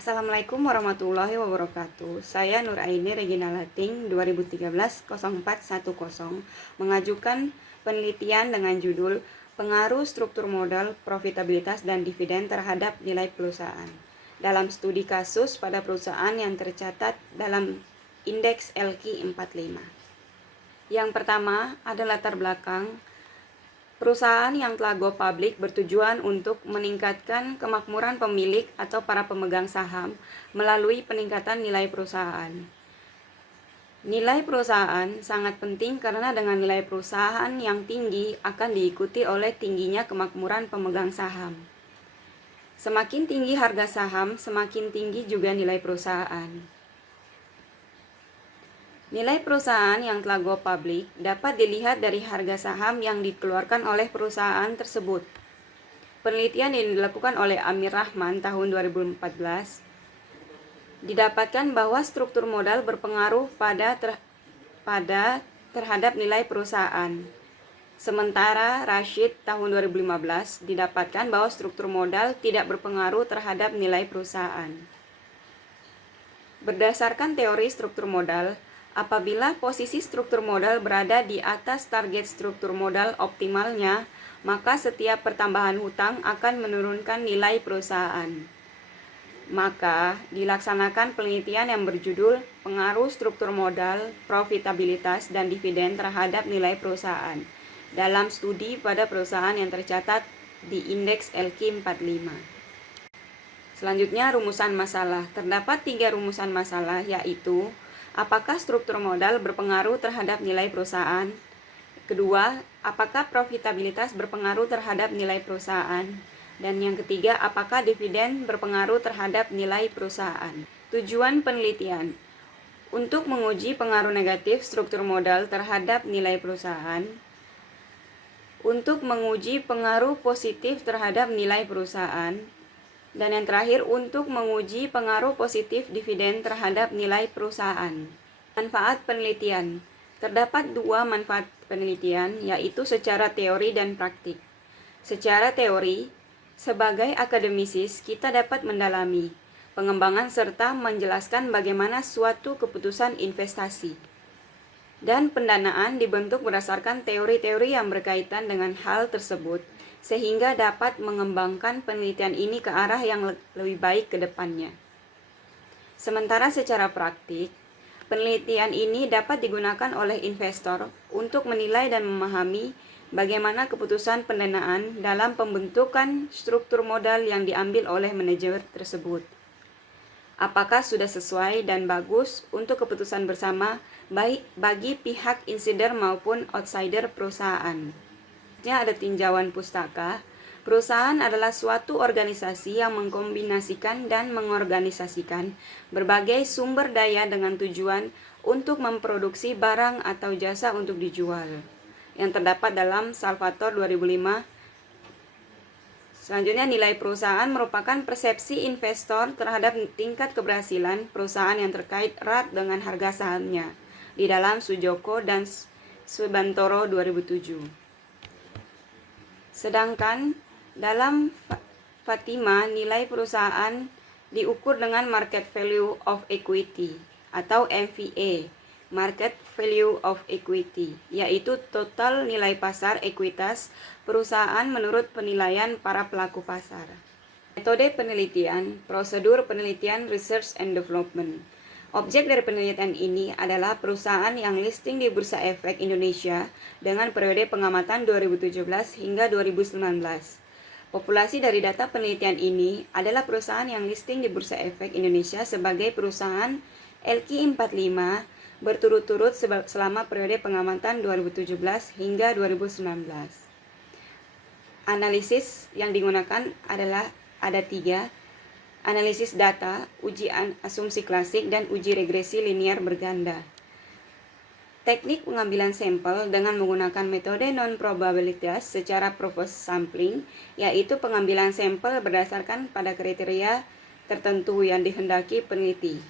Assalamualaikum warahmatullahi wabarakatuh. Saya Nur Aini Regina Lating 2013-0410 mengajukan penelitian dengan judul Pengaruh Struktur Modal, Profitabilitas dan Dividen terhadap Nilai Perusahaan dalam studi kasus pada perusahaan yang tercatat dalam Indeks LQ 45. Yang pertama ada latar belakang. Perusahaan yang telah go public bertujuan untuk meningkatkan kemakmuran pemilik atau para pemegang saham melalui peningkatan nilai perusahaan. Nilai perusahaan sangat penting karena dengan nilai perusahaan yang tinggi akan diikuti oleh tingginya kemakmuran pemegang saham. Semakin tinggi harga saham, semakin tinggi juga nilai perusahaan. Nilai perusahaan yang telah go public dapat dilihat dari harga saham yang dikeluarkan oleh perusahaan tersebut. Penelitian yang dilakukan oleh Amir Rahman tahun 2014 didapatkan bahwa struktur modal berpengaruh terhadap nilai perusahaan. Sementara Rashid tahun 2015 didapatkan bahwa struktur modal tidak berpengaruh terhadap nilai perusahaan. Berdasarkan teori struktur modal, apabila posisi struktur modal berada di atas target struktur modal optimalnya, maka setiap pertambahan hutang akan menurunkan nilai perusahaan. Maka, dilaksanakan penelitian yang berjudul Pengaruh Struktur Modal, Profitabilitas, dan Dividen terhadap Nilai Perusahaan dalam studi pada perusahaan yang tercatat di Indeks LQ 45. Selanjutnya, rumusan masalah. Terdapat 3 rumusan masalah, yaitu apakah struktur modal berpengaruh terhadap nilai perusahaan? Kedua, apakah profitabilitas berpengaruh terhadap nilai perusahaan? Dan yang ketiga, apakah dividen berpengaruh terhadap nilai perusahaan? Tujuan penelitian untuk menguji pengaruh negatif struktur modal terhadap nilai perusahaan, untuk menguji pengaruh positif terhadap nilai perusahaan, dan yang terakhir untuk menguji pengaruh positif dividen terhadap nilai perusahaan. Manfaat penelitian. Terdapat 2 manfaat penelitian, yaitu secara teori dan praktik. Secara teori, sebagai akademisis kita dapat mendalami pengembangan serta menjelaskan bagaimana suatu keputusan investasi dan pendanaan dibentuk berdasarkan teori-teori yang berkaitan dengan hal tersebut, sehingga dapat mengembangkan penelitian ini ke arah yang lebih baik ke depannya. Sementara secara praktik, penelitian ini dapat digunakan oleh investor untuk menilai dan memahami bagaimana keputusan pendanaan dalam pembentukan struktur modal yang diambil oleh manajer tersebut. Apakah sudah sesuai dan bagus untuk keputusan bersama baik bagi pihak insider maupun outsider perusahaan. Ada tinjauan pustaka. Perusahaan adalah suatu organisasi yang mengkombinasikan dan mengorganisasikan berbagai sumber daya dengan tujuan untuk memproduksi barang atau jasa untuk dijual, yang terdapat dalam Salvatore 2005. Selanjutnya, nilai perusahaan merupakan persepsi investor terhadap tingkat keberhasilan perusahaan yang terkait erat dengan harga sahamnya di dalam Sujoko dan Subantoro 2007. Sedangkan dalam Fatima, nilai perusahaan diukur dengan Market Value of Equity atau MVE, Market Value of Equity, yaitu total nilai pasar ekuitas perusahaan menurut penilaian para pelaku pasar. Metode penelitian, prosedur penelitian Research and Development. Objek dari penelitian ini adalah perusahaan yang listing di Bursa Efek Indonesia dengan periode pengamatan 2017 hingga 2019. Populasi dari data penelitian ini adalah perusahaan yang listing di Bursa Efek Indonesia sebagai perusahaan LQ 45 berturut-turut selama periode pengamatan 2017 hingga 2019. Analisis yang digunakan adalah ada 3. Analisis data, uji asumsi klasik, dan uji regresi linear berganda. Teknik pengambilan sampel dengan menggunakan metode non-probabilitas secara proposed sampling, yaitu pengambilan sampel berdasarkan pada kriteria tertentu yang dihendaki peneliti.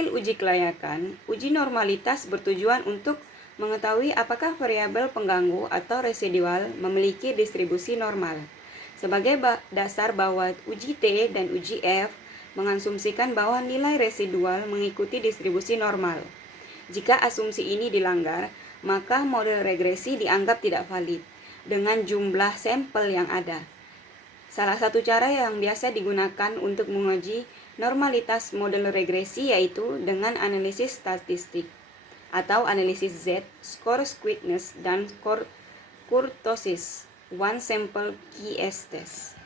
Uji kelayakan, uji normalitas bertujuan untuk mengetahui apakah variabel pengganggu atau residual memiliki distribusi normal. Sebagai dasar bahwa uji T dan uji F mengasumsikan bahwa nilai residual mengikuti distribusi normal. Jika asumsi ini dilanggar, maka model regresi dianggap tidak valid dengan jumlah sampel yang ada. Salah satu cara yang biasa digunakan untuk menguji normalitas model regresi yaitu dengan analisis statistik atau analisis Z, score squeedness, dan kurtosis, one sample QS test.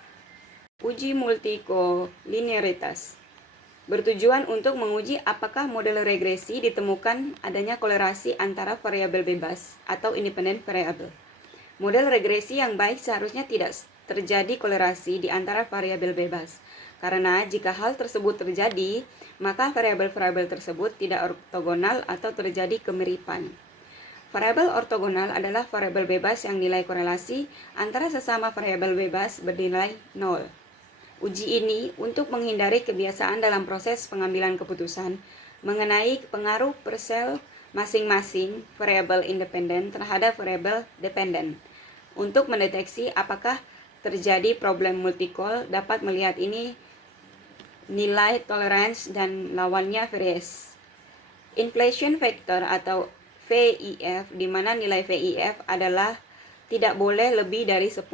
Uji multikolinearitas bertujuan untuk menguji apakah model regresi ditemukan adanya kolerasi antara variabel bebas atau independen variabel. Model regresi yang baik seharusnya tidak terjadi kolerasi di antara variabel bebas, karena jika hal tersebut terjadi, maka variabel-variabel tersebut tidak ortogonal atau terjadi kemiripan. Variabel ortogonal adalah variabel bebas yang nilai korelasi antara sesama variabel bebas bernilai 0. Uji ini untuk menghindari kebiasaan dalam proses pengambilan keputusan mengenai pengaruh persel masing-masing variabel independen terhadap variabel dependen. Untuk mendeteksi apakah terjadi problem multikol, dapat melihat ini nilai tolerance dan lawannya variance. Inflation factor atau VIF, di mana nilai VIF adalah tidak boleh lebih dari 10.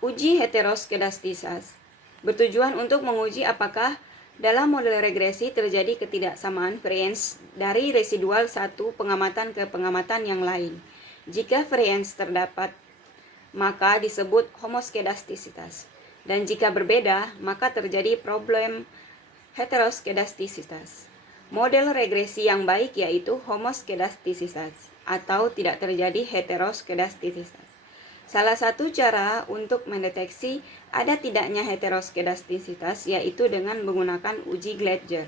Uji heteroskedastisas bertujuan untuk menguji apakah dalam model regresi terjadi ketidaksamaan variance dari residual satu pengamatan ke pengamatan yang lain. Jika variance terdapat, maka disebut homoskedastisitas. Dan jika berbeda, maka terjadi problem heteroskedastisitas. Model regresi yang baik yaitu homoskedastisitas atau tidak terjadi heteroskedastisitas. Salah satu cara untuk mendeteksi ada tidaknya heteroskedastisitas yaitu dengan menggunakan uji Gledger.